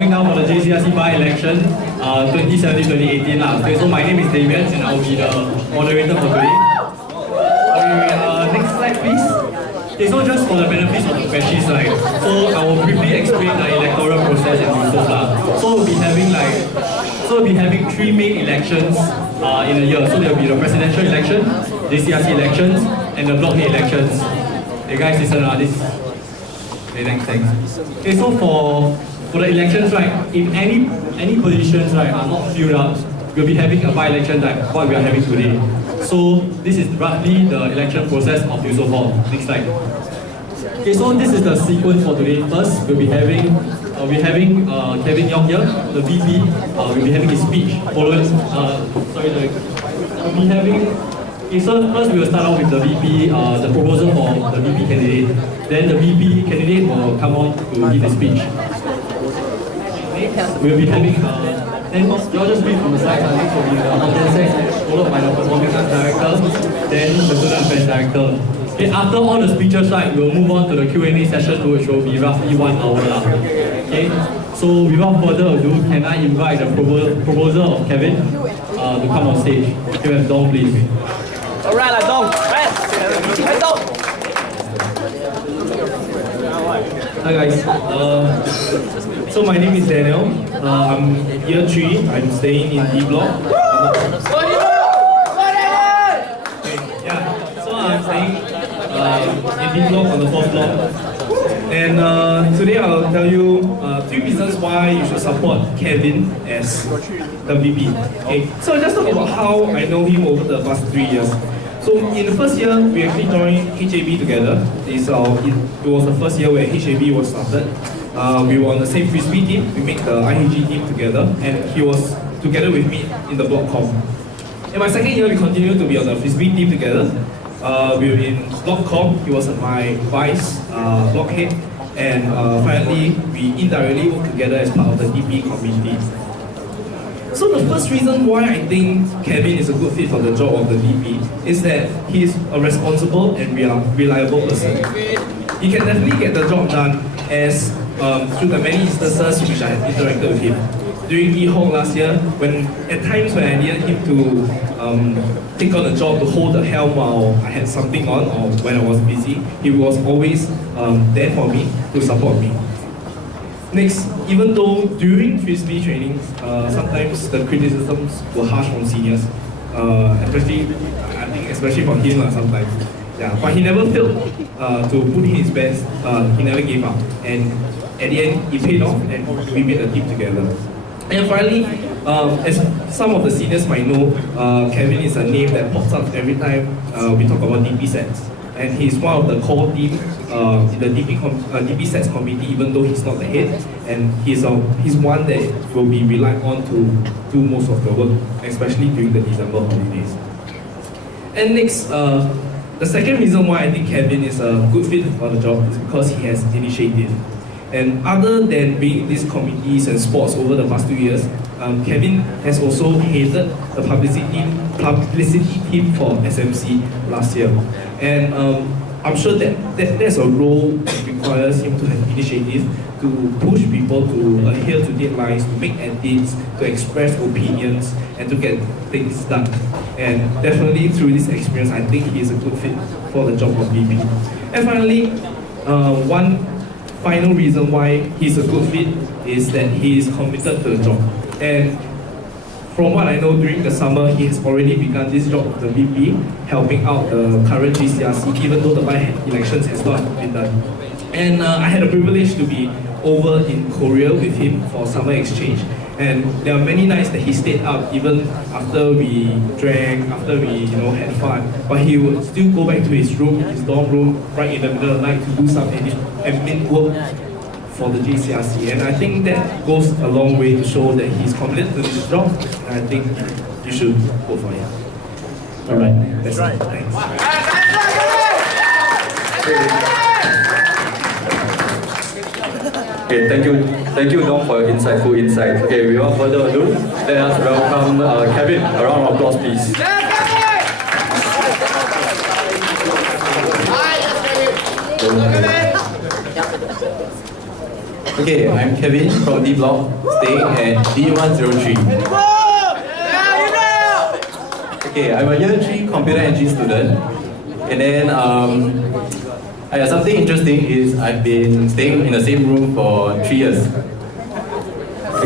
Now for the JCRC by-election 2017-2018 Okay, so my name is Damien and I'll be the moderator for today. Next slide please. Okay, so just for the benefits of the fascists, so I will briefly explain the electoral process and so So we'll be having three main elections in a year. So there will be the presidential election, JCRC elections, and the block elections. Hey guys, listen this. Okay, thanks. Okay, so for the elections, if any positions are not filled up, we'll be having a by-election like what we are having today. So this is roughly the election process of Yusof Hall. Next slide. Okay, so this is the sequence for today. First, we'll be having Kevin Yong here, the VP. We'll be having his speech. Followed, we'll be having. Okay, so first we will start off with the VP, the proposal for the VP candidate. Then the VP candidate will come on to give the speech. We'll be having, then you'll just read from the slides. Next will be the organizer, followed by the performance arts director, then the student affairs director. Okay, after all the speeches, we'll move on to the Q&A session, which will be roughly 1 hour. Okay, so without further ado, can I invite the proposer of Kevin to come on stage? Okay, we have Dong, please. Alright, Dong. Hey, Dong. Hi guys. So my name is Daniel. I'm year 3. I'm staying in D block. So I'm staying in D block on the 4th floor. And today I'll tell you 3 reasons why you should support Kevin as the VP. Okay. So just talk about how I know him over the past 3 years. So in the first year, we actually joined HAB together. It was the first year where HAB was started. We were on the same Frisbee team. We made the IHG team together, and he was together with me in the block com. In my second year, we continued to be on the Frisbee team together. We were in block com. He was my vice block head, and finally, we indirectly worked together as part of the DP committee. So the first reason why I think Kevin is a good fit for the job of the DP is that he is a responsible and reliable person. He can definitely get the job done as through the many instances which I have interacted with him. During EHOG last year, at times when I needed him to take on a job to hold the helm while I had something on or when I was busy, he was always there for me to support me. Next, even though during Frisbee training, sometimes the criticisms were harsh from seniors, especially from him sometimes. Yeah, but he never failed to put in his best. He never gave up, and at the end, he paid off, and we made a team together. And finally, as some of the seniors might know, Kevin is a name that pops up every time we talk about DP sets. And he's one of the core team in the DP sets committee, even though he's not the head. And he's one that will be relied on to do most of the work, especially during the December holidays. And next, the second reason why I think Kevin is a good fit for the job is because he has initiative. And other than being in these committees and sports over the past 2 years, Kevin has also headed the publicity team for SMC last year. And I'm sure that there's a role that requires him to have initiative, to push people to adhere to deadlines, to make edits, to express opinions, and to get things done. And definitely through this experience, I think he is a good fit for the job of VP. And finally, one final reason why he's a good fit is that he is committed to the job. And from what I know, during the summer, he has already begun this job of the VP, helping out the current JCRC, even though the by-elections has not been done. And I had the privilege to be over in Korea with him for summer exchange. And there are many nights that he stayed up, even after we drank, after we had fun. But he would still go back to his room, his dorm room, right in the middle of the night to do some admin work for the JCRC. And I think that goes a long way to show that he's committed to this job. And I think you should vote for him. Alright, that's right. Thanks. Okay, thank you, Dong, for your insightful insights. Okay, without further ado, let us welcome Kevin. A round of applause, please. Okay, I'm Kevin from D Block, staying at D103. Okay, I'm a year 3 computer engineering student. And then something interesting is I've been staying in the same room for 3 years.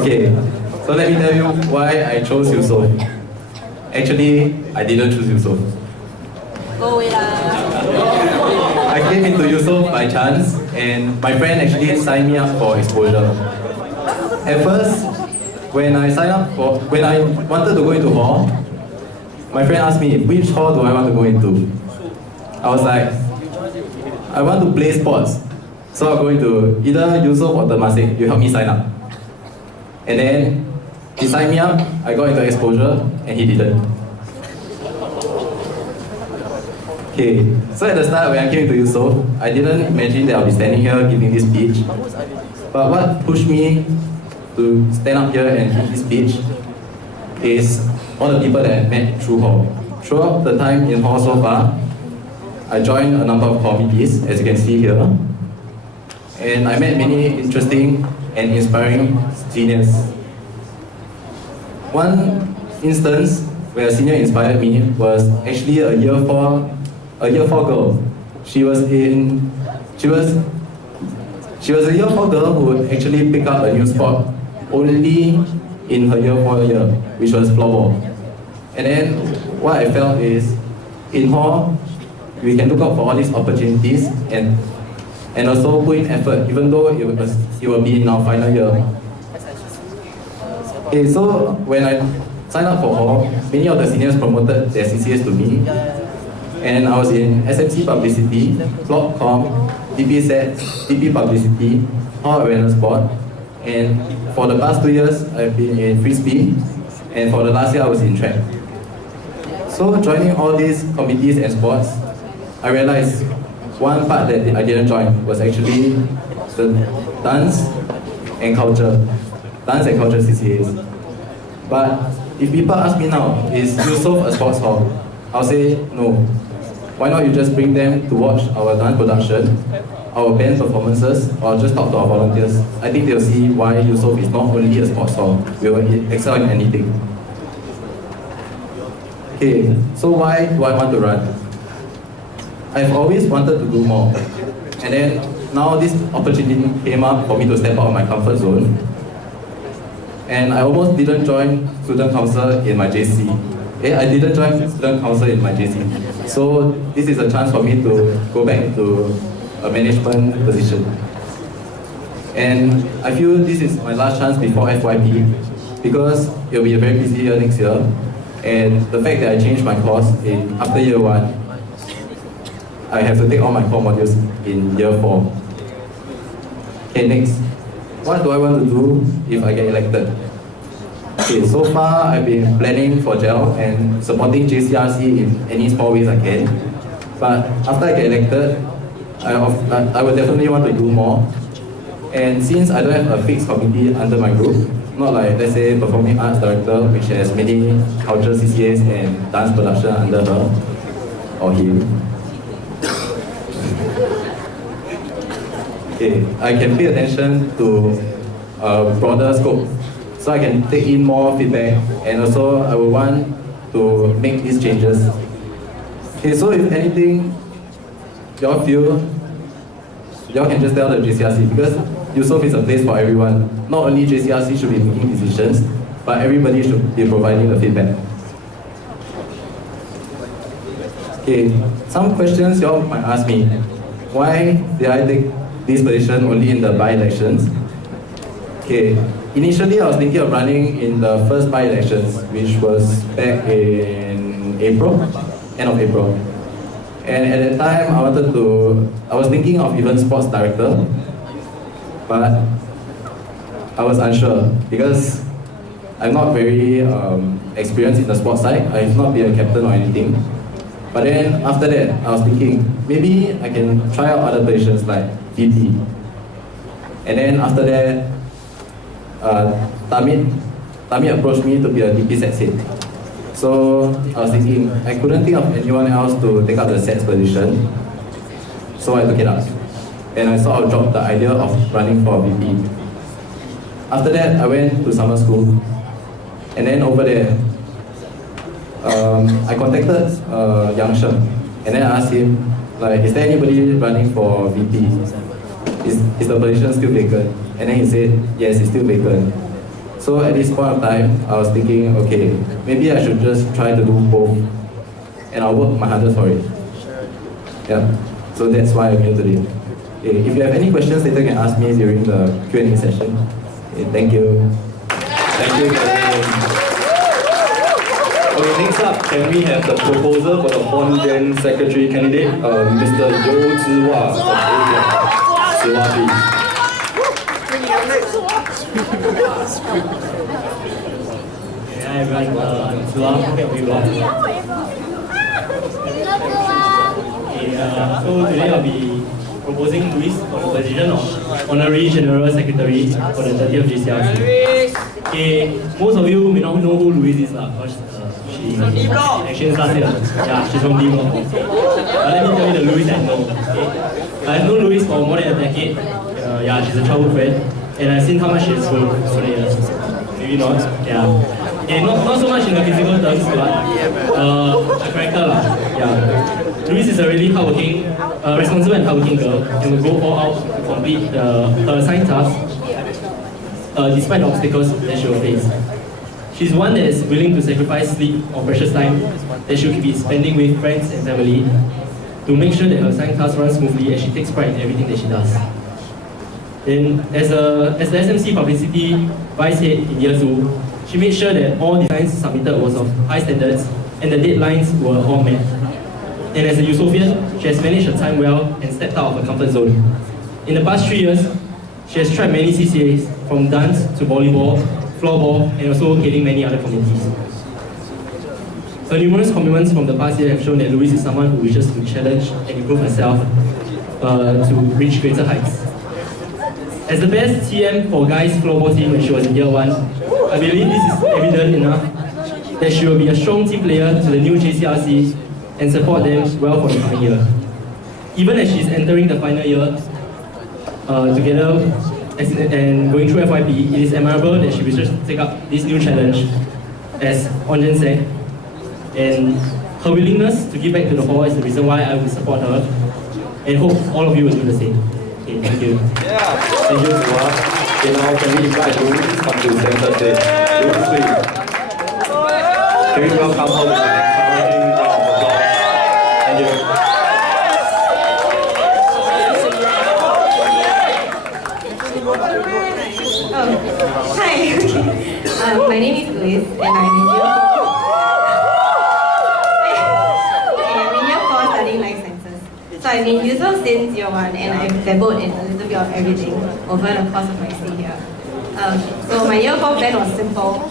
Okay, so let me tell you why I chose Yusof. Actually, I didn't choose Yusof. Go away lah. I came into Yusof by chance, and my friend actually signed me up for exposure. At first, when I wanted to go into hall, my friend asked me, which hall do I want to go into? I was like, I want to play sports. So I'm going to either Yusof or Temasek. You help me sign up. And then he signed me up, I got into exposure, and he didn't. Okay, so at the start when I came to Yusof, I didn't imagine that I'll be standing here giving this speech. But what pushed me to stand up here and give this speech is all the people that I met through hall. Throughout the time in hall so far, I joined a number of committees, as you can see here. And I met many interesting and inspiring seniors. One instance where a senior inspired me was actually a year 4 girl. She was a year 4 girl who actually picked up a new sport only in her year 4 year, which was floorball. And then what I felt is, in hall, we can look out for all these opportunities and also put in effort, even though it will be in our final year. Okay, so when I signed up for hall, many of the seniors promoted their CCAs to me. And I was in SMC Publicity, Flopcom, DP Sets, DP Publicity, Hall Awareness Board. And for the past 2 years, I've been in Frisbee. And for the last year, I was in track. So joining all these committees and sports, I realized one part that I didn't join was actually the dance and culture CCAs. But if people ask me now, is Yusof a sports hall? I'll say no. Why not you just bring them to watch our dance production, our band performances, or just talk to our volunteers? I think they'll see why Yusof is not only a sports hall, we will excel in anything. Okay, so why do I want to run? I've always wanted to do more. And then now this opportunity came up for me to step out of my comfort zone. And I almost didn't join student council in my JC. I didn't join student council in my JC. So this is a chance for me to go back to a management position. And I feel this is my last chance before FYP because it will be a very busy year next year. And the fact that I changed my course after year 1, I have to take all my core modules in year 4. Okay, next. What do I want to do if I get elected? Okay, so far I've been planning for GEL and supporting JCRC in any small ways I can. But after I get elected, I will definitely want to do more. And since I don't have a fixed committee under my group, not like, let's say, Performing Arts Director, which has many cultural CCAs and dance production under her or him. Okay, I can pay attention to a broader scope, so I can take in more feedback, and also I will want to make these changes. Okay, so if anything, y'all feel, y'all can just tell the JCRC, because Yusof is a place for everyone. Not only JCRC should be making decisions, but everybody should be providing the feedback. Okay, some questions y'all might ask me. Why did I take this position only in the by-elections? Okay, initially I was thinking of running in the first by-elections, which was back in April, end of April. And at that time, I was thinking of even sports director, but I was unsure because I'm not very experienced in the sports side. I've not been a captain or anything. But then after that, I was thinking, maybe I can try out other positions like VP. And then after that, Tami approached me to be a DP sets head. So I was thinking, I couldn't think of anyone else to take up the sets position. So I took it up. And I sort of dropped the idea of running for VP. After that, I went to summer school, and then over there, I contacted Yang Sheng, and then I asked him, like, is there anybody running for VP? Is the position still vacant? And then he said, yes, it's still vacant. So at this point of time, I was thinking, okay, maybe I should just try to do both, and I'll work my hardest for it. Yeah. So that's why I'm here today. Okay, if you have any questions later, you can ask me during the Q&A session. Okay, thank you. Thank you, Kevin. Okay, next up, can we have the proposal for the Hon Gen Secretary candidate, Mr. You Zhiwa from Asia. Zhiwa, please. Hi everyone, I'm Zhiwa. So today I'll be proposing Luis for the position of Honorary General Secretary for the 30th JCRC. Okay, most of you may not know who Luis is, because she actually last year. Yeah, she's from Dimo. But let me tell you the Luis I know. Okay? I've known Luis for more than a decade. Yeah, she's a childhood friend, and I've seen how much she has grown over the years. Maybe not. Yeah. Okay, not so much in the physical terms, but a character lah. Yeah. Louise is a really hardworking, responsible and hardworking girl, and will go all out to complete her assigned tasks, despite the obstacles that she will face. She's one that is willing to sacrifice sleep or precious time that she will be spending with friends and family to make sure that her assigned tasks run smoothly, and she takes pride in everything that she does. Then, as the SMC Publicity Vice Head in Year 2, she made sure that all designs submitted was of high standards and the deadlines were all met. And as a Yusofian, she has managed her time well and stepped out of her comfort zone. In the past 3 years, she has tried many CCAs, from dance to volleyball, floorball, and also heading many other committees. Her numerous compliments from the past year have shown that Louise is someone who wishes to challenge and improve herself to reach greater heights. As the best TM for guys floorball team when she was in Year 1, I believe this is evident enough that she will be a strong team player to the new JCRC and support them well for the coming year. Even as she's entering the final year together and going through FYP, it is admirable that she wishes to take up this new challenge as Ongen said, and her willingness to give back to the hall is the reason why I will support her, and hope all of you will do the same. Okay, thank you. Thank you, Zhiwa. Okay, now can we invite Louis to come to the center stage? Louis, please. Can we welcome her with an encouraging round of applause? Thank you. Hi, my name is Liz, and I'm in year 4 studying life sciences. So I've been user since year 1, and I've dabbled in a little bit of everything over the course of my stay here. So my year 4 plan was simple: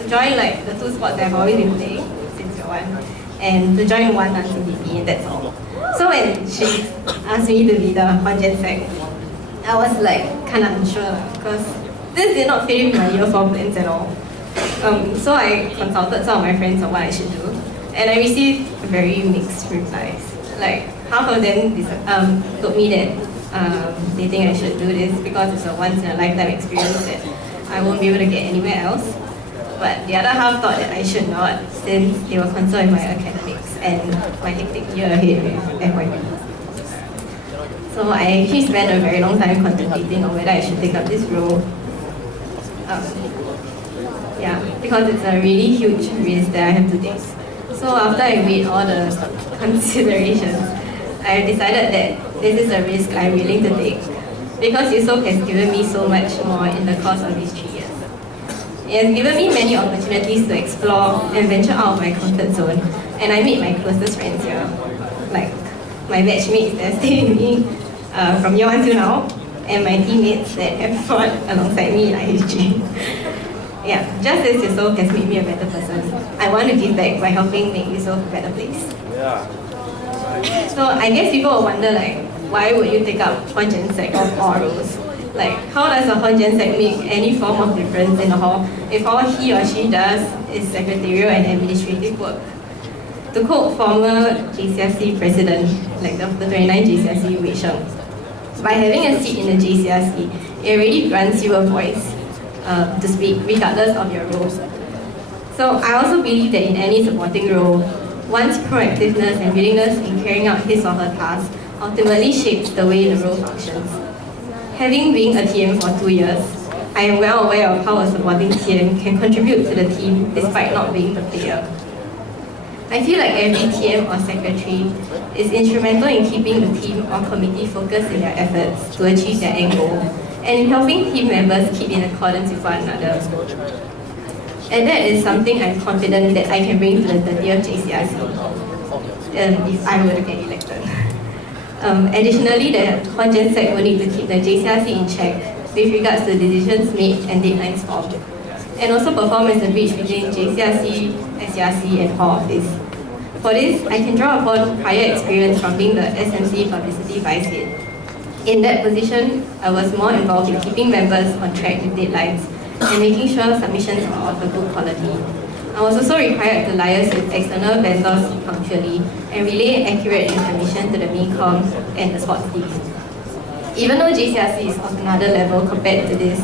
to join like the 2 sports that I've always been playing since year 1, and to join 1 dancing DP, and that's all. So when she asked me to be the Hon Gen Sec, I was like kind of unsure because this did not fit in my year 4 plans at all. So I consulted some of my friends on what I should do, and I received very mixed replies. Like half of them told me that they think I should do this because it's a once in a lifetime experience that I won't be able to get anywhere else. But the other half thought that I should not, since they were concerned with my academics and my hectic year ahead with FYP. So I actually spent a very long time contemplating on whether I should take up this role. Yeah, because it's a really huge risk that I have to take. So after I weighed all the considerations, I decided that this is a risk I'm willing to take because Yusof has given me so much more in the course of these 3 years. It has given me many opportunities to explore and venture out of my comfort zone, and I made my closest friends here, like my batchmates that stay with me from year 1 to now, and my teammates that have fought alongside me in IHG. Yeah, just as Yusof has made me a better person, I want to give back by helping make Yusof a better place. Yeah. So I guess people will wonder, like, why would you take up Hon Gen Sec of all roles? Like, how does a Hon Gen Sec make any form of difference in the hall if all he or she does is secretarial and administrative work? To quote former JCRC president, like the 29 JCRC Wei Sheng, by having a seat in the JCRC, it already grants you a voice. to speak, regardless of your role. So I also believe that in any supporting role, one's proactiveness and willingness in carrying out his or her task ultimately shapes the way the role functions. Having been a TM for 2 years, I am well aware of how a supporting TM can contribute to the team despite not being the player. I feel like every TM or secretary is instrumental in keeping the team or committee focused in their efforts to achieve their end goal, and in helping team members keep in accordance with one another. And that is something I'm confident that I can bring to the 30th JCRC if I were to get elected. Additionally, the Congen Sec will need to keep the JCRC in check with regards to decisions made and deadlines formed, and also perform as a bridge between JCRC, SCRC, and Hall Office. For this, I can draw upon prior experience from being the SMC Publicity Vice Head. In that position, I was more involved in keeping members on track with deadlines and making sure submissions are of a good quality. I was also required to liaise with external vendors punctually and relay accurate information to the main com and the sports team. Even though JCRC is of another level compared to this,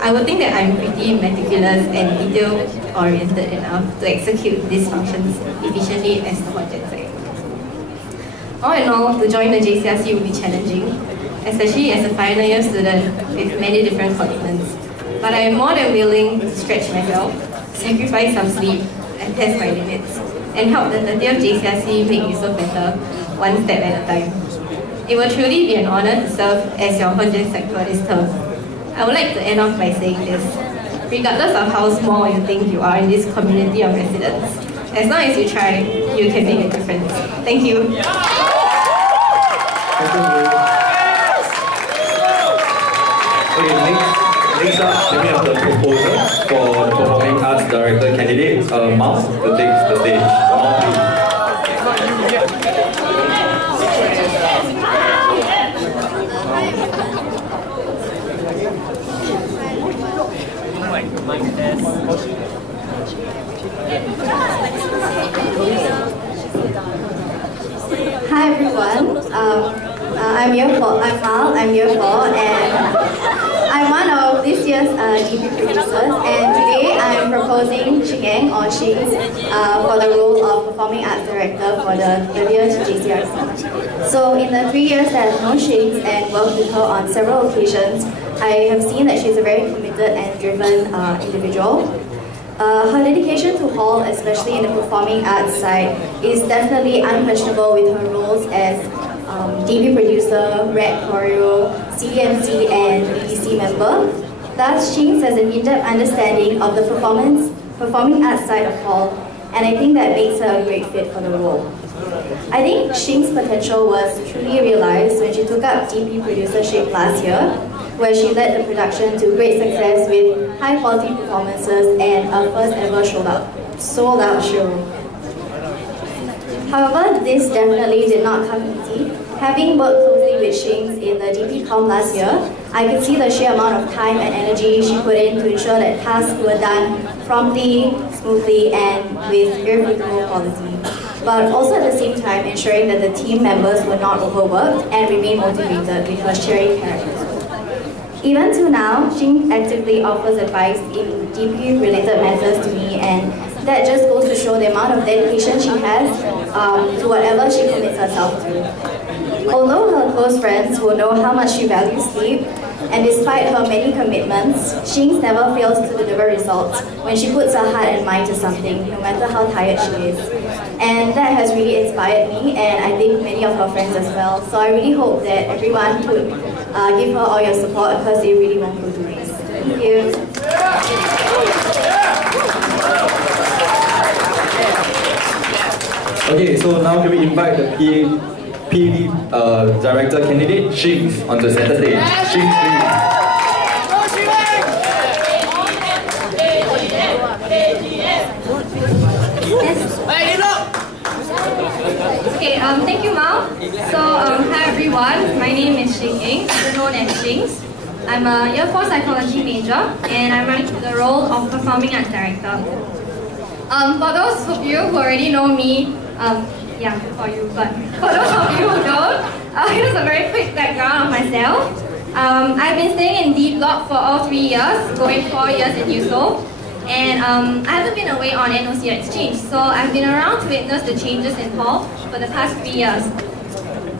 I would think that I'm pretty meticulous and detail-oriented enough to execute these functions efficiently as the Congen Sec. All in all, to join the JCRC will be challenging, especially as a final year student with many different commitments. But I am more than willing to stretch myself, sacrifice some sleep, and test my limits, and help the 30th JCRC make use of better, one step at a time. It will truly be an honor to serve as your Congen Sec for this term. I would like to end off by saying this. Regardless of how small you think you are in this community of residents, as long as you try, you can make a difference. Thank you. Okay, next up, can we have the proposer for the Performing Arts Director candidate, Mal, to take the stage. Mal, please. Hi everyone, I'm Mal, I'm year 4, and I'm one of this year's DP producers, and today I'm proposing Ching or Shings for the role of Performing Arts Director for the 30th JCRC. So in the 3 years that I've known Shings and worked with her on several occasions, I have seen that she's a very committed and driven individual. Her dedication to Hall, especially in the performing arts side, is definitely unquestionable with her roles as DB producer, rap choreo, CMC, and EDC member. Thus, Shings has an in-depth understanding of the performing arts side of Hall, and I think that makes her a great fit for the role. I think Shings' potential was truly realized when she took up DP producership last year, where she led the production to great success with high-quality performances and a first-ever sold-out show. However, this definitely did not come easy. Having worked closely with Shings in the DP Com last year, I could see the sheer amount of time and energy she put in to ensure that tasks were done promptly, smoothly, and with irrefutable quality. But also at the same time ensuring that the team members were not overworked and remained motivated with her cheery character. Even to now, Shing actively offers advice in DP-related matters to me, and that just goes to show the amount of dedication she has to whatever she commits herself to. Although her close friends will know how much she values sleep, and despite her many commitments, Shings never fails to deliver results when she puts her heart and mind to something, no matter how tired she is. And that has really inspired me, and I think many of her friends as well. So I really hope that everyone would give her all your support, because it really won't go to waste. Thank you. Okay, so now can we invite the PD Director candidate, Shings, onto the center stage. Shings, please. Okay, thank you, Mal. So, hi everyone. My name is Shing Eng, also known as Shings. I'm a Year 4 Psychology major, and I'm running for the role of Performing Arts Director. For those of you who already know me, yeah, for you, but for those of you who don't, here's a very quick background of myself. I've been staying in D block for all 3 years, going 4 years in USO. And I haven't been away on NOC exchange, so I've been around to witness the changes in hall for the past 3 years.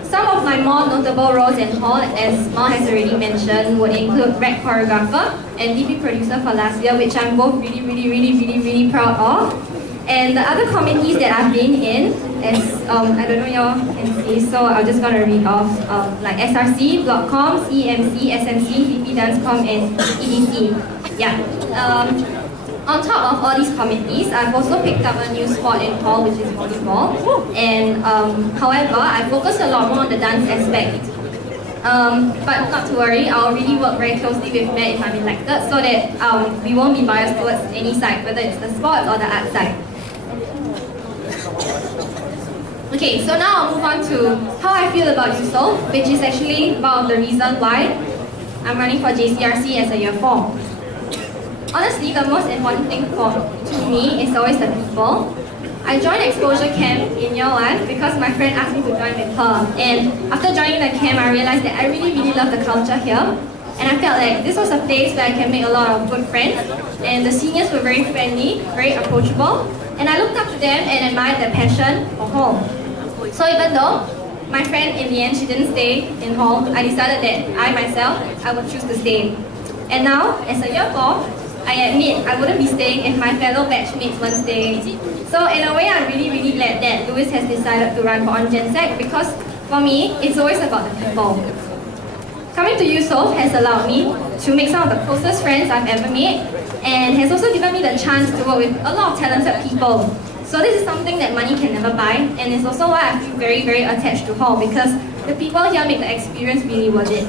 Some of my more notable roles in hall, as Mal has already mentioned, would include rec choreographer and DP producer for last year, which I'm both really proud of. And the other committees that I've been in, as I don't know y'all can see, so I'm just gonna read off like SRC, Blockcom, CMC, SMC, DP Dancecom, and EDC. Yeah. On top of all these committees, I've also picked up a new sport in hall, which is volleyball. And however, I focus a lot more on the dance aspect. But not to worry, I'll really work very closely with Matt if I'm elected, so that we won't be biased towards any side, whether it's the sports or the art side. Okay, so now I'll move on to how I feel about USO, which is actually one of the reasons why I'm running for JCRC as a year 4. Honestly, the most important thing to me is always the people. I joined exposure camp in year 1 because my friend asked me to join with her. And after joining the camp, I realized that I really love the culture here. And I felt like this was a place where I can make a lot of good friends. And the seniors were very friendly, very approachable. And I looked up to them and admired their passion for hall. So even though my friend in the end, she didn't stay in hall, I decided that I would choose to stay. And now, as a year 4, I admit I wouldn't be staying if my fellow batchmates weren't staying. So in a way, I'm really glad that Louis has decided to run for on GenSec, because for me, it's always about the people. Coming to USO has allowed me to make some of the closest friends I've ever made, and has also given me the chance to work with a lot of talented people. So this is something that money can never buy, and it's also why I feel very attached to hall, because the people here make the experience really worth it.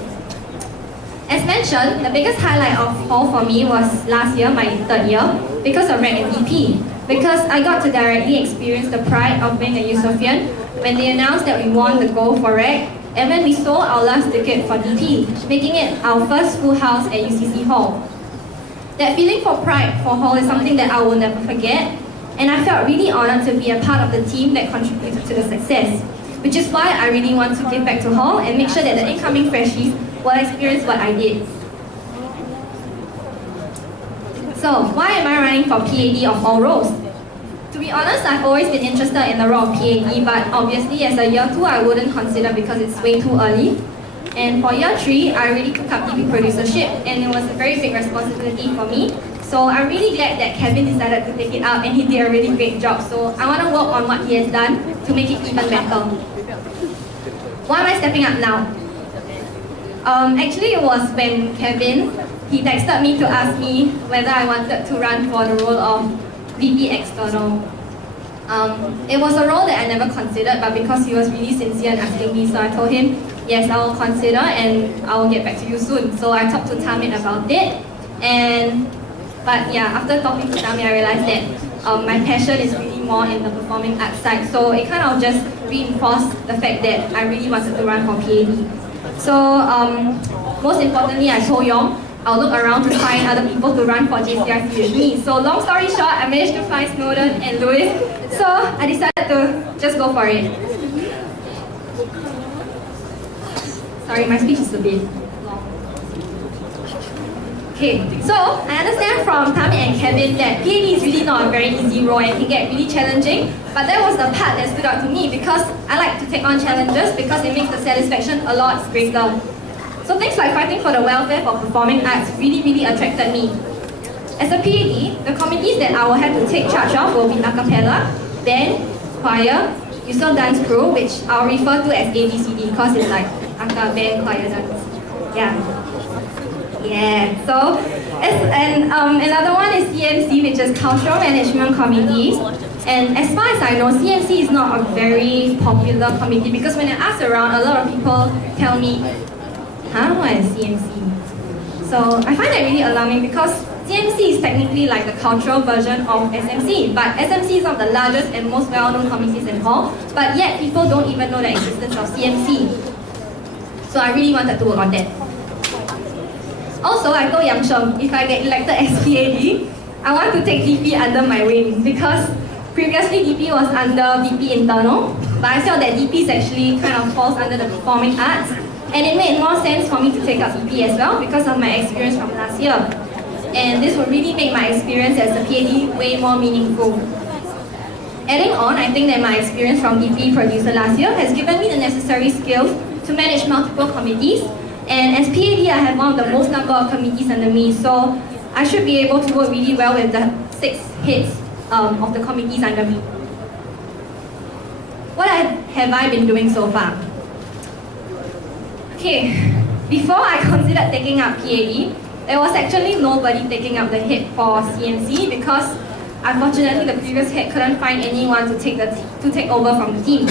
As mentioned, the biggest highlight of hall for me was last year, my 3rd year, because of rec and DP. Because I got to directly experience the pride of being a USOfian when they announced that we won the gold for rec, and when we sold our last ticket for DP, making it our first full house at UCC Hall. That feeling for pride for hall is something that I will never forget, and I felt really honored to be a part of the team that contributed to the success, which is why I really want to give back to hall and make sure that the incoming freshies will experience what I did. So, why am I running for PAD of all roles? To be honest, I've always been interested in the role of PAD, but obviously as a year 2, I wouldn't consider because it's way too early. And for year 3, I really took up DP producership, and it was a very big responsibility for me. So I'm really glad that Kevin decided to take it up, and he did a really great job. So I want to work on what he has done to make it even better. Why am I stepping up now? Actually, it was when Kevin, he texted me to ask me whether I wanted to run for the role of VP External. It was a role that I never considered, but because he was really sincere in asking me, so I told him, yes, I will consider and I will get back to you soon. So I talked to Tamit about it, but yeah, after talking to Tamit, I realized that my passion is really more in the performing arts side. So it kind of just reinforced the fact that I really wanted to run for PAD. So most importantly, I told Yong, I'll look around to find other people to run for JCRC with me. So long story short, I managed to find Snowden and Louis. So I decided to just go for it. Sorry, my speech is a bit long. Okay, so I understand from Tamit and Kevin that PAD is really not a very easy role and can get really challenging, but that was the part that stood out to me because I like to take on challenges because it makes the satisfaction a lot greater. So things like fighting for the welfare for performing arts really attracted me. As a PAD, the committees that I will have to take charge of will be a cappella, band, choir, USO dance crew, which I'll refer to as ABCD because it's like aka, band, choir, dance. Yeah, so, another one is CMC, which is Cultural Management Committees. And as far as I know, CMC is not a very popular committee because when I ask around, a lot of people tell me, what is CMC? So I find that really alarming because CMC is technically like the cultural version of SMC, but SMC is one of the largest and most well-known committees in hall, but yet people don't even know the existence of CMC. So I really wanted to work on that. Also, I told Yang Sheng, if I get elected as PAD, I want to take DP under my wing because previously DP was under VP Internal, but I felt that DP is actually kind of falls under the performing arts. And it made more sense for me to take up EP as well because of my experience from last year. And this will really make my experience as a PhD way more meaningful. Adding on, I think that my experience from EP producer last year has given me the necessary skills to manage multiple committees. And as PhD, I have one of the most number of committees under me, so I should be able to work really well with the 6 heads of the committees under me. What have I been doing so far? Okay, before I considered taking up PhD, there was actually nobody taking up the head for CMC because unfortunately the previous head couldn't find anyone to take over from the team.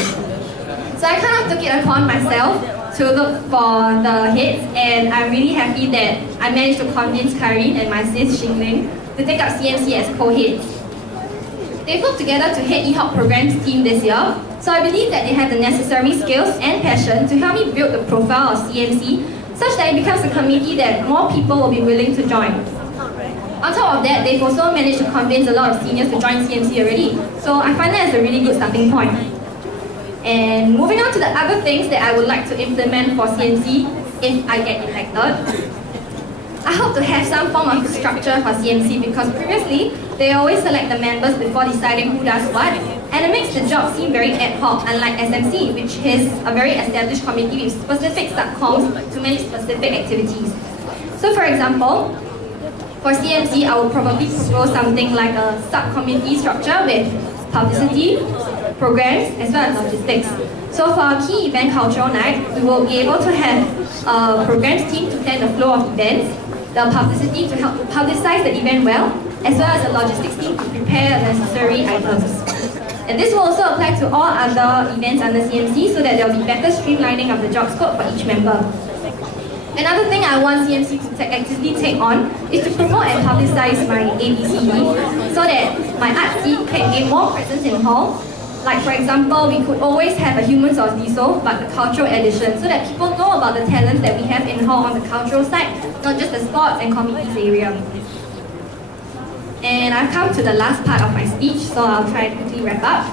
So I kind of took it upon myself to look for the heads, and I'm really happy that I managed to convince Karin and my sis Xingling to take up CMC as co-heads. They put together to head EHOP programs team this year, so I believe that they have the necessary skills and passion to help me build the profile of CMC such that it becomes a committee that more people will be willing to join. On top of that, they've also managed to convince a lot of seniors to join CMC already, so I find that as a really good starting point. And moving on to the other things that I would like to implement for CMC if I get elected. I hope to have some form of structure for CMC because previously, they always select the members before deciding who does what, and it makes the job seem very ad hoc, unlike SMC, which is a very established committee with specific subcoms to manage specific activities. So for example, for CMC, I would probably propose something like a subcommittee structure with publicity, programs, as well as logistics. So for our key event cultural night, we will be able to have a programs team to plan the flow of events, the publicity to help publicize the event well, as well as a logistics team to prepare the necessary items. And this will also apply to all other events under CMC so that there will be better streamlining of the job scope for each member. Another thing I want CMC to actively take on is to promote and publicize my ABCD so that my art scene can gain more presence in hall. Like for example, we could always have a human source DSO, but the cultural edition, so that people know about the talents that we have in hall on the cultural side, not just the sports and committees area. And I've come to the last part of my speech, so I'll try to quickly wrap up.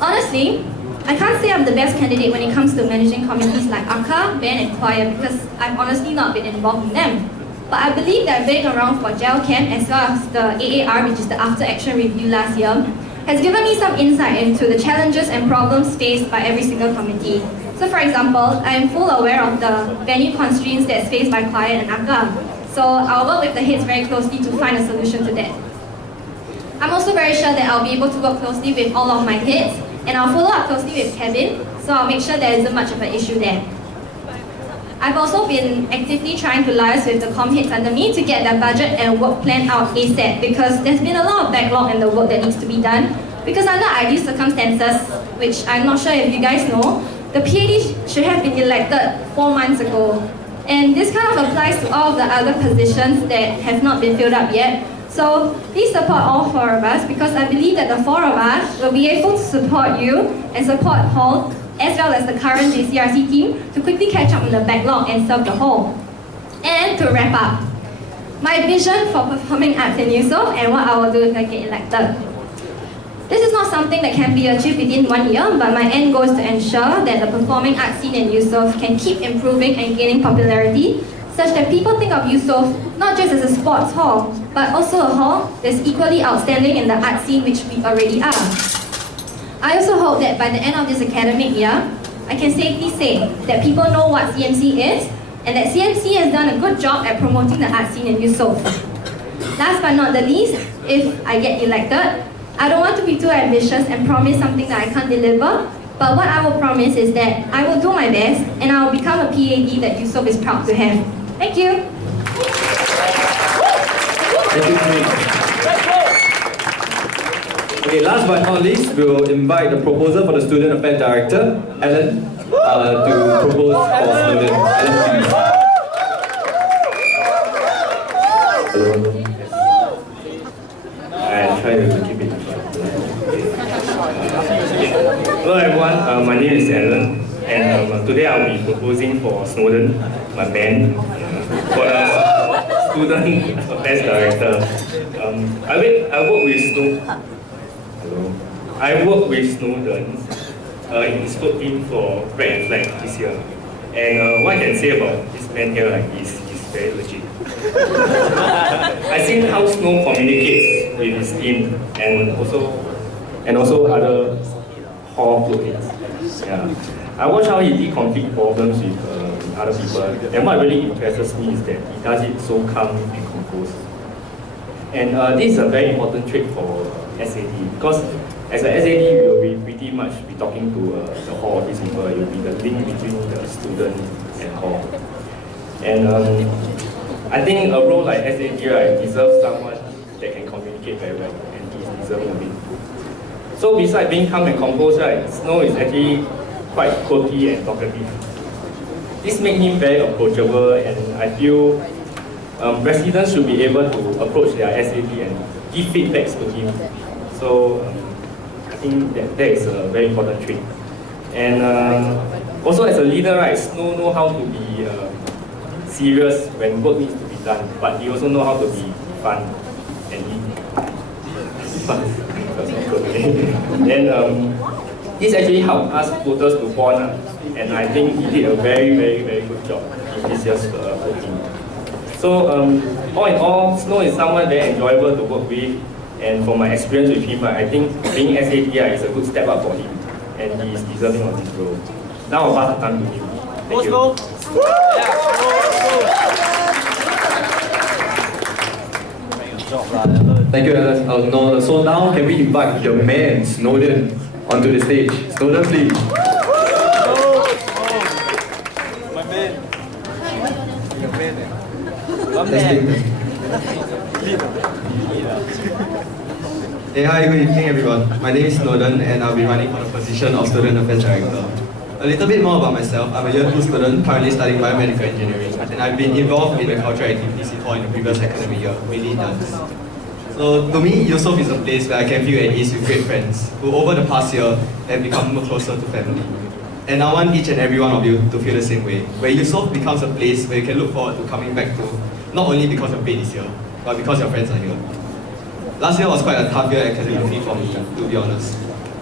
Honestly, I can't say I'm the best candidate when it comes to managing committees like ARCA, band and choir because I've honestly not been involved in them. But I believe that being around for GEL Camp as well as the AAR, which is the After Action Review last year, has given me some insight into the challenges and problems faced by every single committee. So for example, I am full aware of the venue constraints that's faced by choir and ARCA. So I'll work with the heads very closely to find a solution to that. I'm also very sure that I'll be able to work closely with all of my heads, and I'll follow up closely with Kevin, so I'll make sure there isn't much of an issue there. I've also been actively trying to liaise with the comm heads under me to get their budget and work plan out ASAP because there's been a lot of backlog in the work that needs to be done. Because under ideal circumstances, which I'm not sure if you guys know, the PhD should have been elected 4 months ago. And this kind of applies to all of the other positions that have not been filled up yet. So please support all 4 of us because I believe that the 4 of us will be able to support you and support Hall as well as the current JCRC team to quickly catch up on the backlog and serve the whole. And to wrap up, my vision for performing arts in Yusof and what I will do if I get elected. This is not something that can be achieved within 1 year, but my end goal is to ensure that the performing arts scene in Yusof can keep improving and gaining popularity, such that people think of Yusof not just as a sports hall, but also a hall that's equally outstanding in the art scene which we already are. I also hope that by the end of this academic year, I can safely say that people know what CMC is, and that CMC has done a good job at promoting the art scene in Yusof. Last but not the least, if I get elected, I don't want to be too ambitious and promise something that I can't deliver, but what I will promise is that I will do my best and I will become a PhD that Yusof is proud to have. Thank you. Thank you, Smith. Okay, last but not least, we'll invite the proposer for the Student Affairs Director, Alan, to propose for student. Alan, please. Hello. I try to keep it short. Hello everyone, my name is Alan, and today I'll be proposing for Snowden, my band, for the Student Affairs Director. I work with Snowden in his work team for Red and Flag this year. And what I can say about this man here, like, is he's very legit. I've seen how Snow communicates with his team and also other hall floatmates. Yeah. I watch how he deconflict problems with other people, and what really impresses me is that he does it so calm and composed. And this is a very important trait for SAD, because as a SAD, we will be pretty much be talking to the hall office people. It will be the link between the student and hall. And I think a role like SAD, right, deserves someone that can communicate very well, and he's deserving of it. So besides being calm and composed, right, Snow is actually quite quirky and talkative. This makes him very approachable, and I feel residents should be able to approach their SAD and give feedbacks to him. So I think that is a very important trait. And also as a leader, right, Snow know how to be serious when work needs to be done, but he also know how to be fun and fun. Then this actually helped us voters to bond, and I think he did a very good job in this year's voting. So all in all, Snow is someone very enjoyable to work with, and from my experience with him, I think being SAD is a good step up for him, and he is deserving of this role. Now I'll pass the time to him. Thank you. Thank you, Alan. No, so now can we invite the man, Snowden, onto the stage? Snowden, please. My man. Hey, hi, good evening everyone. My name is Snowden and I'll be running for the position of Student Affairs Director. A little bit more about myself. I'm a year 2 student currently studying biomedical engineering, and I've been involved in the cultural activities in the previous academic year, mainly dance. So to me, Yusof is a place where I can feel at ease with great friends who over the past year have become closer to family. And I want each and every one of you to feel the same way, where Yusof becomes a place where you can look forward to coming back to, not only because of pay this year, but because your friends are here. Last year was quite a tough year academically for me, to be honest.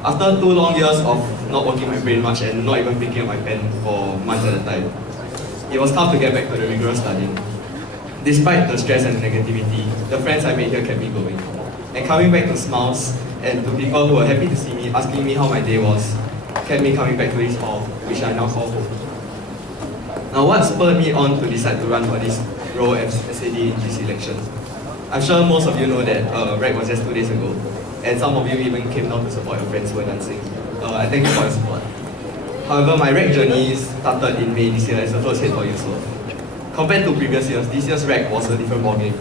After 2 long years of not working my brain much and not even picking up my pen for months at a time, it was tough to get back to the rigorous studying. Despite the stress and negativity, the friends I made here kept me going. And coming back to smiles and to people who were happy to see me, asking me how my day was, kept me coming back to this hall, which I now call home. Now what spurred me on to decide to run for this role as SAD in this election? I'm sure most of you know that REC was just 2 days ago, and some of you even came down to support your friends who were dancing. I thank you for your support. However, my REC journey started in May this year as a first head for Yusof. Compared to previous years, this year's REC was a different ballgame.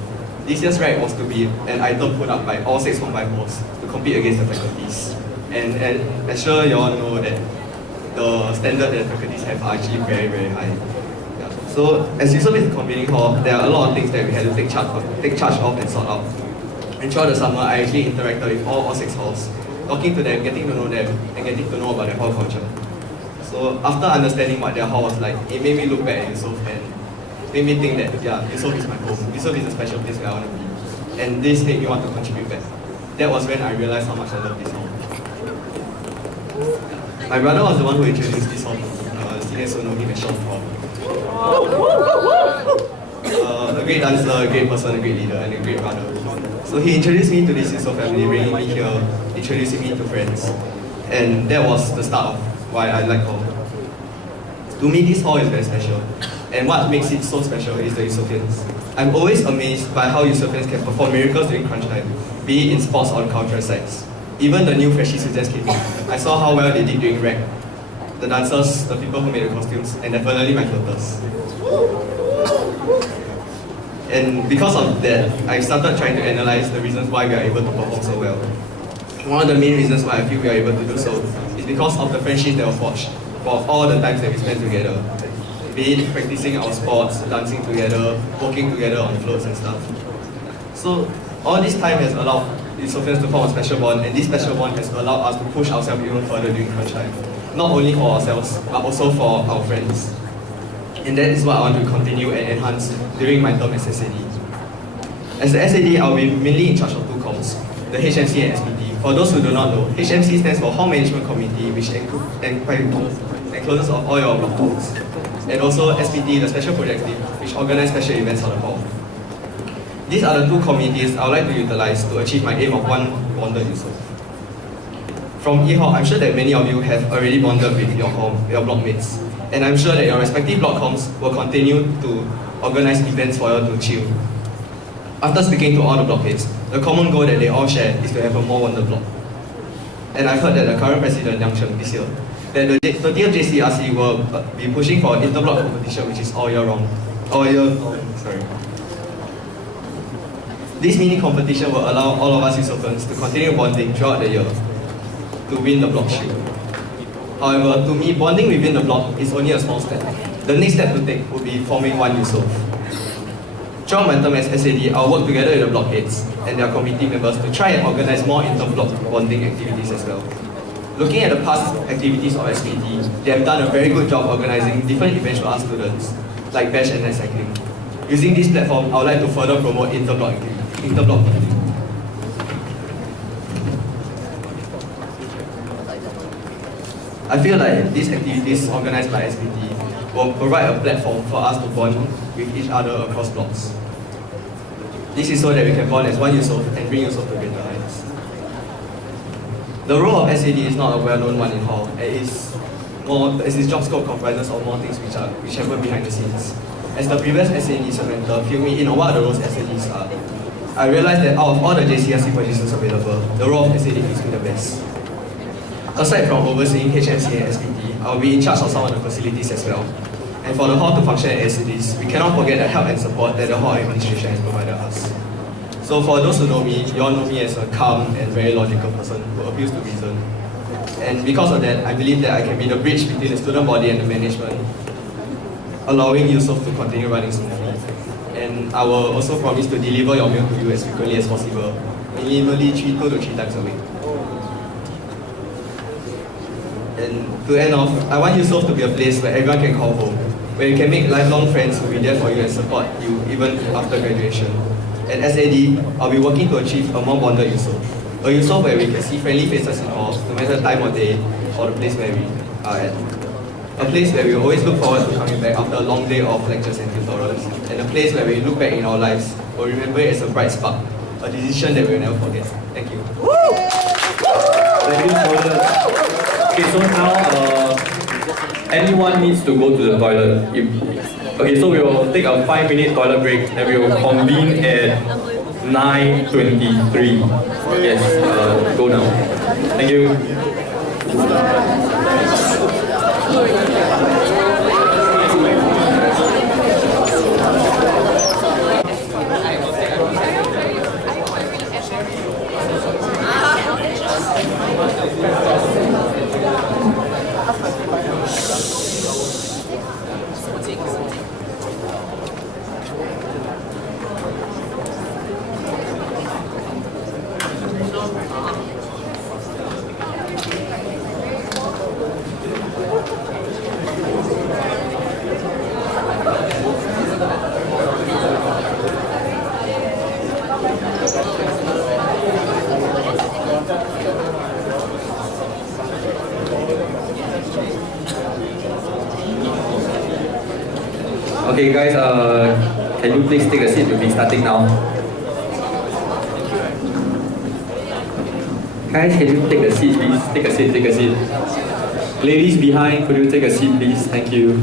This year's REC was to be an item put up by all 6 combined halls to compete against the faculties. And I'm sure you all know that the standard that the faculties have are actually very high. So, as Yusof is a convening hall, there are a lot of things that we had to take charge of and sort out. And throughout the summer, I actually interacted with all 6 halls, talking to them, getting to know them, and getting to know about their hall culture. So, after understanding what their hall was like, it made me look back at Yusof and made me think that, yeah, Yusof is my home. Yusof is a special place where I want to be. And this made me want to contribute back. That was when I realized how much I love this hall. My brother was the one who introduced this hall to me. Seniors who know him as Sean Paul. A great dancer, a great person, a great leader, and a great brother. So he introduced me to this Yusof family, bringing me here, introducing me to friends. And that was the start of why I like hall. To me, this hall is very special. And what makes it so special is the Yusofians. I'm always amazed by how Yusofians can perform miracles during crunch time, be it in sports or on cultural sites. Even the new freshies who just came in, I saw how well they did during REC. The dancers, the people who made the costumes, and definitely my floaters. And because of that, I started trying to analyze the reasons why we are able to perform so well. One of the main reasons why I feel we are able to do so is because of the friendships that were forged for all the times that we spent together. Be it practicing our sports, dancing together, working together on floats and stuff. So all this time has allowed the Yusofians to form a special bond, and this special bond has allowed us to push ourselves even further during crunch time. Not only for ourselves, but also for our friends. And that is what I want to continue and enhance during my term as SAD. As the SAD, I'll be mainly in charge of 2 comms, the HMC and SPT. For those who do not know, HMC stands for Hall Management Committee, which encloses all your block halls. and also SPT, the Special Project Team, which organize special events on the hall. These are the two communities I would like to utilize to achieve my aim of one bonded Yusof. From eHall, I'm sure that many of you have already bonded with your blockmates, and I'm sure that your respective blockcoms will continue to organize events for you to chill. After speaking to all the blockmates, the common goal that they all share is to have a more wonder block. And I've heard that the current president, Yang Cheng, this year, that the 30th JCRC will be pushing for an interblock competition, which is all year round. This mini competition will allow all of us Yusofans to continue bonding throughout the year to win the block shield. However, to me, bonding within the block is only a small step. The next step to take would be forming one Yusof. Throughout my term as SAD, I'll work together with the block heads and their committee members to try and organize more inter-block bonding activities as well. Looking at the past activities of SPT, they have done a very good job organizing different events for us students, like bash and night cycling. Using this platform, I would like to further promote inter-block bonding. I feel like these activities organized by SPT will provide a platform for us to bond with each other across blocks. This is so that we can bond as one Yusof and bring Yusof to greater heights. The role of SAD is not a well-known one in Hall, as its job scope comprises of more things which happen behind the scenes. As the previous SAD mentor filled me in on what the roles SADs are, I realized that out of all the JCRC positions available, the role of SAD fits me the best. Aside from overseeing HMC and SPT, I will be in charge of some of the facilities as well. And for the hall to function as it is, we cannot forget the help and support that the hall administration has provided us. So for those who know me, you all know me as a calm and very logical person who appeals to reason. And because of that, I believe that I can be the bridge between the student body and the management, allowing Yusof to continue running smoothly. And I will also promise to deliver your mail to you as frequently as possible, minimally 2 to 3 times a week. And to end off, I want Yusof to be a place where everyone can call home, where you can make lifelong friends who will be there for you and support you even after graduation. At SAD, I'll be working to achieve a more bonded Yusof. A Yusof where we can see friendly faces in halls, no matter time or day, or the place where we are at. A place where we always look forward to coming back after a long day of lectures and tutorials. And a place where we look back in our lives, we'll remember it as a bright spark, a decision that we'll never forget. Thank you. Thank you, Jordan. Okay, so now anyone needs to go to the toilet. Okay, so we will take a 5-minute toilet break and we will convene at 9:23. Yes, go now. Thank you. Okay guys, can you please take a seat? We'll be starting now. Guys, can you take a seat please? Take a seat, take a seat. Ladies behind, could you take a seat please? Thank you.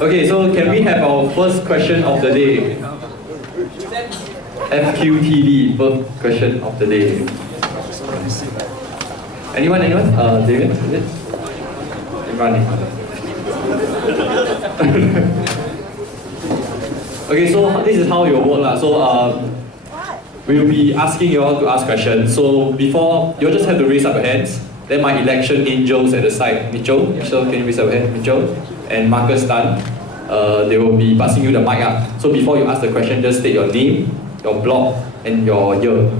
Okay, so can we have our first question of the day? FQTD, first question of the day. Anyone? David, is it? Running. Okay, so this is how it will work lah. So we'll be asking you all to ask questions. So before, you'll just have to raise up your hands. Then my election angels at the side, Mitchell, can you raise up your hand? Mitchell and Marcus Tan, they will be passing you the mic up. So before you ask the question, just state your name, your block, and your year.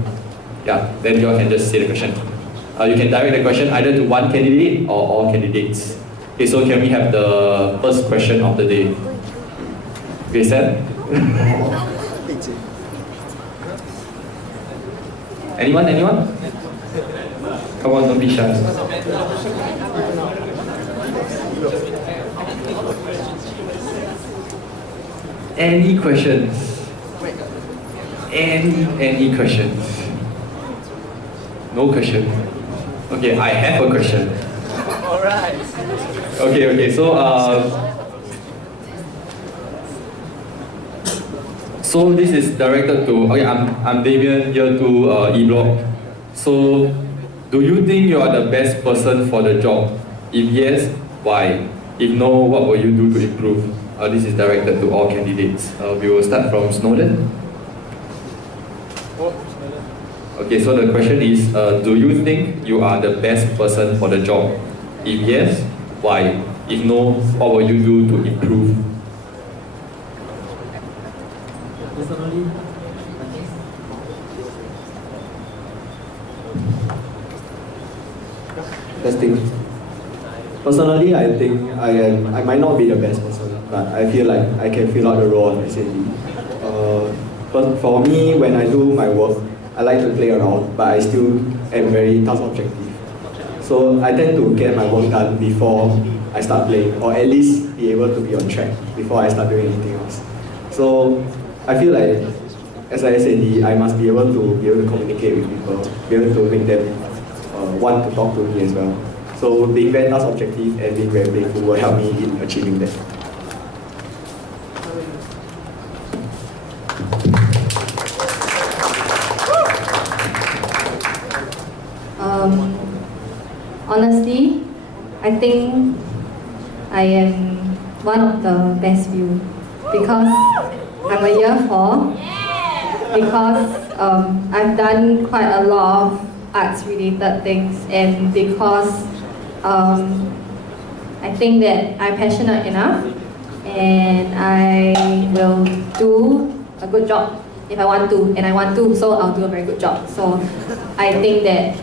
Yeah, then you all can just say the question. You can direct the question either to one candidate or all candidates. Okay, so can we have the first question of the day? Okay, Sam? Anyone? Come on, don't be shy. Any questions? Any questions? No question. Okay, I have a question. Alright. Okay, so this is directed to, okay, I'm Damien, year 2 E-Block. So, do you think you are the best person for the job? If yes, why? If no, what will you do to improve? This is directed to all candidates. We will start from Snowden. Okay, so the question is, do you think you are the best person for the job? If yes, why? If no, what will you do to improve? Personally, I think I might not be the best person, but I feel like I can fill out the role of SAD. But for me, when I do my work, I like to play around, but I still am very task objective. So I tend to get my work done before I start playing, or at least be able to be on track before I start doing anything else. So I feel like as a SAD, I must be able to communicate with people, be able to make them want to talk to me as well. So being very task objective and being very playful will help me in achieving that. Honestly, I think I am one of the best few because I'm a year 4, because I've done quite a lot of arts related things, and because I think that I'm passionate enough and I will do a good job if I want to, and I want to, so I'll do a very good job. So I think that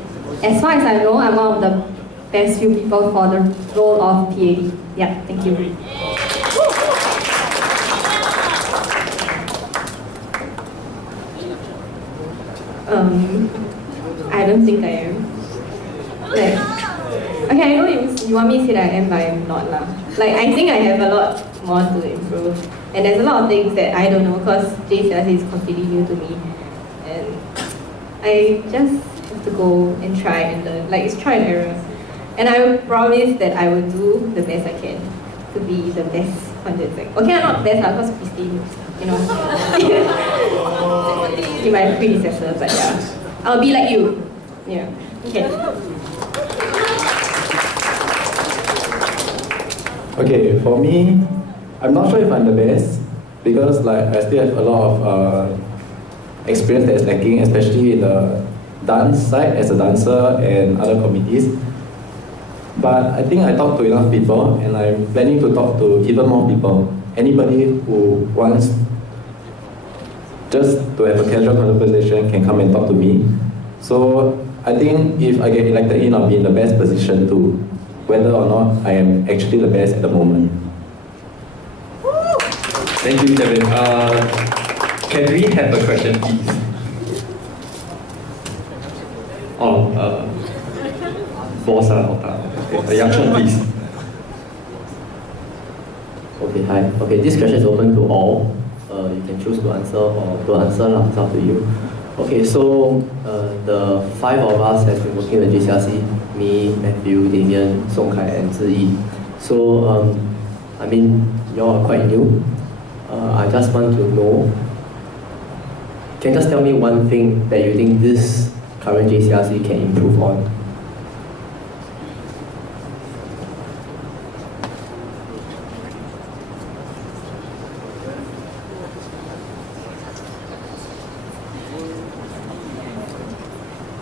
as far as I know, I'm one of the best few people for the role of PAD. Yeah, thank you. I don't think I am. Like, okay, I know you want me to say that I am, but I'm not lah. Like, I think I have a lot more to improve, and there's a lot of things that I don't know because JCRC is completely new to me, and I just have to go and try and learn. Like, it's try and error, and I will promise that I will do the best I can to be the best contestant. Okay, I'm not best lah, because Christine, you know, be my predecessor, but yeah, I'll be like you. Yeah. Okay. Okay, for me, I'm not sure if I'm the best because like I still have a lot of experience that is lacking, especially in the dance side as a dancer and other committees. But I think I talk to enough people, and I'm planning to talk to even more people. Anybody who wants just to have a casual conversation can come and talk to me. So I think if I get elected in, I'll be in the best position to whether or not I am actually the best at the moment. Thank you, Kevin. Can we have a question, please? Boss, Yang, please. Okay, hi. Okay, this question is open to all. You can choose to answer or to answer, it's up to you. Okay, so the 5 of us has been working with JCRC, me, Matthew, Damien, Song Kai, and Ziyi. So, I mean, you all are quite new. I just want to know, can you just tell me one thing that you think this current JCRC can improve on?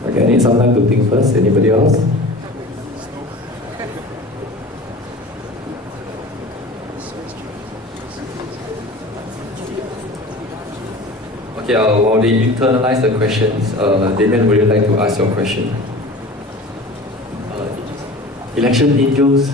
Okay, I need some time to think first. Anybody else? Okay, while they internalize the questions, Damien, would you like to ask your question? Election angels.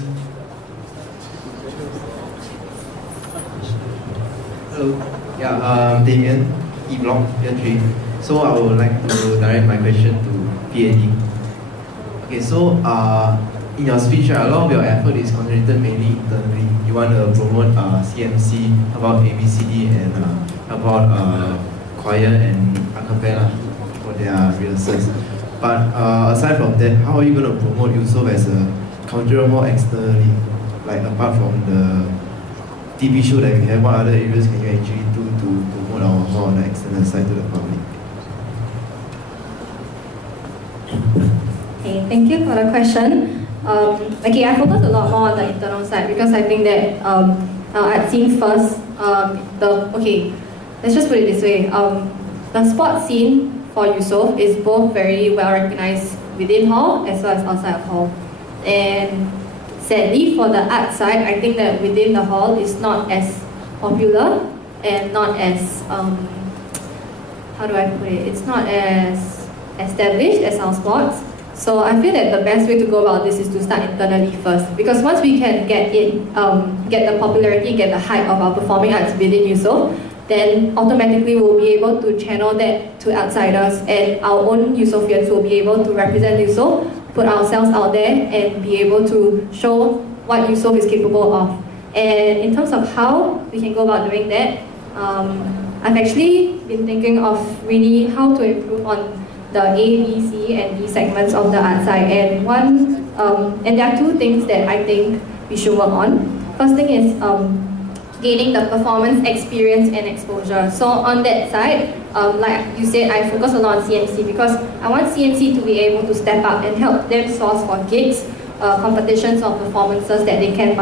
Hello, yeah, Damien, E-Block, year 3. So I would like to direct my question to PAD. Okay, so in your speech, a lot of your effort is concentrated mainly internally. You want to promote CMC, about ABCD, and about choir and a cappella for their rehearsals. But aside from that, how are you going to promote Yusof as a cultural hall externally? Like apart from the TV show that we have, what other areas can you actually do to promote our hall on the external side to the public? Okay, thank you for the question. Okay, I focus a lot more on the internal side because I think that our art scene first, let's just put it this way. The sports scene for Yusof is both very well recognized within hall as well as outside of hall. And sadly, for the art side, I think that within the hall is not as popular and not as, how do I put it? It's not as established as our sports. So I feel that the best way to go about this is to start internally first, because once we can get the popularity, get the hype of our performing arts within Yusof, then automatically we'll be able to channel that to outsiders, and our own Yusofians will be able to represent Yusof, put ourselves out there, and be able to show what Yusof is capable of. And in terms of how we can go about doing that, I've actually been thinking of really how to improve on the A, B, C, and D segments of the art side. And there are two things that I think we should work on. First thing is gaining the performance experience and exposure. So on that side, like you said, I focus a lot on CMC because I want CMC to be able to step up and help them source for gigs, competitions or performances that they can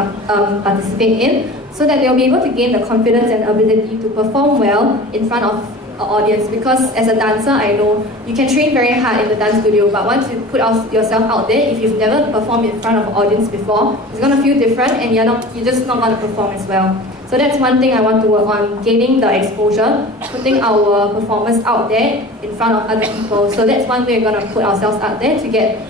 participate in, so that they'll be able to gain the confidence and ability to perform well in front of audience. Because as a dancer, I know you can train very hard in the dance studio, but once you put yourself out there, if you've never performed in front of an audience before, it's going to feel different and you're just not going to perform as well. So that's one thing I want to work on, gaining the exposure, putting our performers out there in front of other people. So that's one way we're going to put ourselves out there to get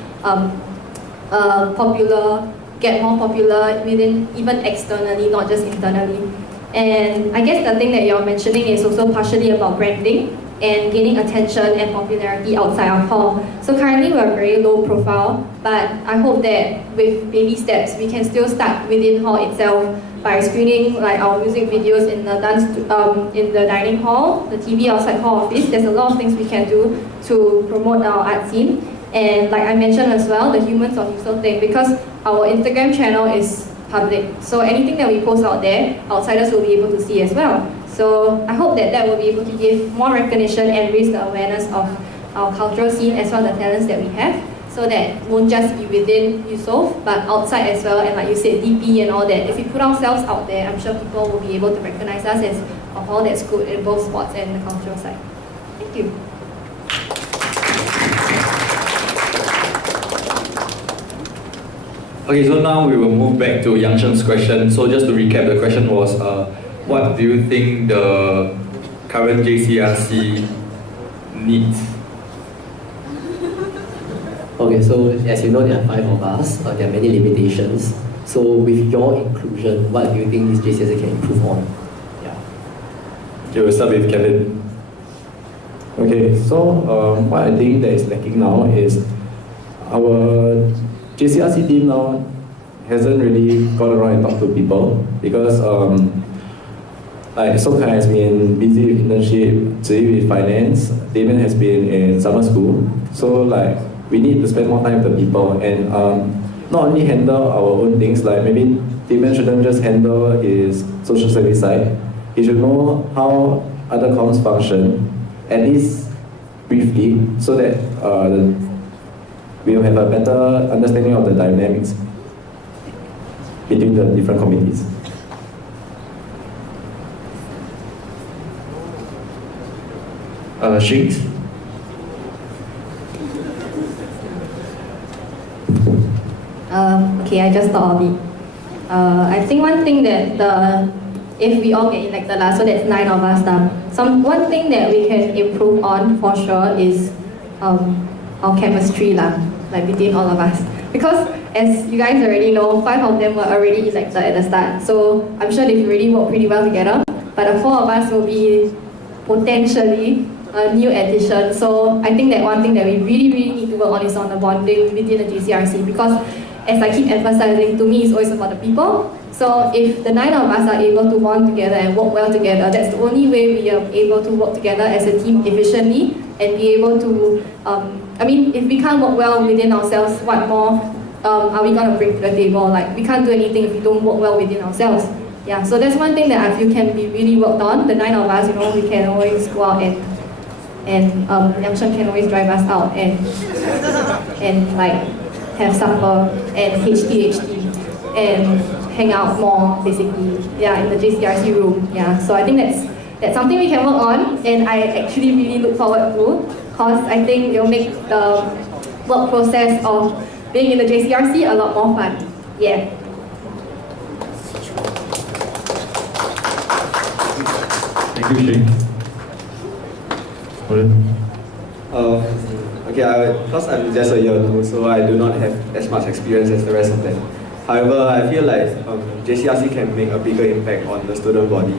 more popular within, even externally, not just internally. And I guess the thing that you're mentioning is also partially about branding and gaining attention and popularity outside of hall. So currently we're very low profile, but I hope that with baby steps we can still start within hall itself by screening like our music videos in the in the dining hall, the TV outside hall office. There's a lot of things we can do to promote our art scene. And like I mentioned as well, the Humans of Yusof thing, because our Instagram channel is public. So anything that we post out there, outsiders will be able to see as well. So I hope that will be able to give more recognition and raise the awareness of our cultural scene as well as the talents that we have, so that it won't just be within Yusof, but outside as well. And like you said, DP and all that. If we put ourselves out there, I'm sure people will be able to recognize us as a hall that's good in both sports and the cultural side. Thank you. Okay, so now we will move back to Yang Sheng's question. So just to recap, the question was, what do you think the current JCRC needs? Okay, so as you know, there are 5 of us. There are many limitations. So with your inclusion, what do you think this JCRC can improve on? Yeah. Okay, we'll start with Kevin. Okay, so what I think that is lacking now is our JCRC team now hasn't really gone around and talked to people, because like Songkai has been busy with internship, Zhi with finance, Damien has been in summer school. So like we need to spend more time with the people and not only handle our own things, like maybe Damien shouldn't just handle his social service side. He should know how other comms function, at least briefly, so that we will have a better understanding of the dynamics between the different committees. Shinx? Okay, I just thought of it. I think one thing that if we all get elected, so that's 9 of us, one thing that we can improve on for sure is our chemistry, like between all of us. Because as you guys already know, 5 of them were already elected at the start. So I'm sure they've already worked pretty well together. But the 4 of us will be potentially a new addition. So I think that one thing that we really need to work on is on the bonding within the JCRC, because as I keep emphasizing, to me it's always about the people. So if the 9 of us are able to bond together and work well together, that's the only way we are able to work together as a team efficiently and be able to, if we can't work well within ourselves, what more are we going to bring to the table? Like, we can't do anything if we don't work well within ourselves. Yeah, so that's one thing that I feel can be really worked on. The 9 of us, we can always go out and Yamshan can always drive us out and like have supper and HTHT and hang out more, basically, yeah, in the JCRC room. Yeah, so I think that's something we can work on, and I actually really look forward to, because I think it'll make the work process of being in the JCRC a lot more fun. Yeah. Thank you, Shane. Okay, because I'm just a year 2, so I do not have as much experience as the rest of them. However, I feel like JCRC can make a bigger impact on the student body.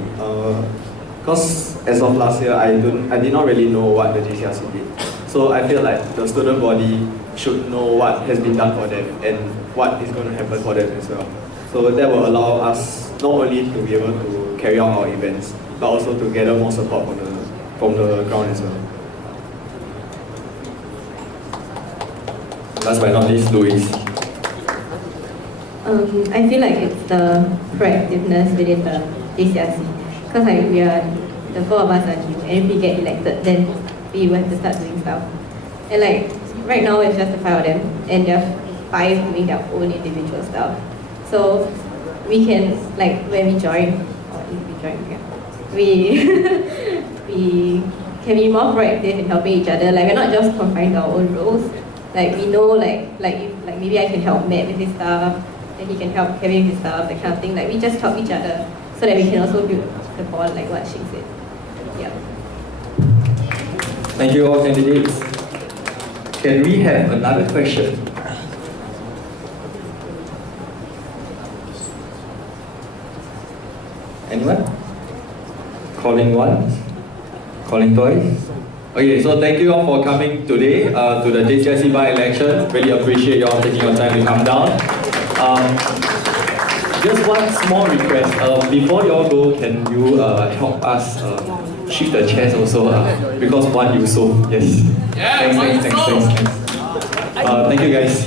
Because as of last year, I did not really know what the JCRC did. So I feel like the student body should know what has been done for them and what is going to happen for them as well. So that will allow us not only to be able to carry out our events, but also to gather more support from the ground as well. Last but not least, Louise. I feel like it's the proactiveness within the JCRC, because the 4 of us are new, and if we get elected, then we will have to start doing stuff. And like right now, it's just the 5 of them, and there are 5 doing their own individual stuff. So we can, like, when we join, or if we join, yeah, we can be more proactive in helping each other. Like, we're not just confined to our own roles. Like, we know, like maybe I can help Matt with his stuff, and he can help Kevin with his stuff, that kind of thing. Like, we just help each other so that we can also build the bond, like what Shing said. Yeah. Thank you all candidates. Can we have another question? Anyone? Calling once? Calling twice? Okay, so thank you all for coming today to the JCRC by-election. Really appreciate you all taking your time to come down. Just one small request. Before you all go, can you help us shift the chairs also? Because one you so. Yes. Yeah, thanks. Thank you guys.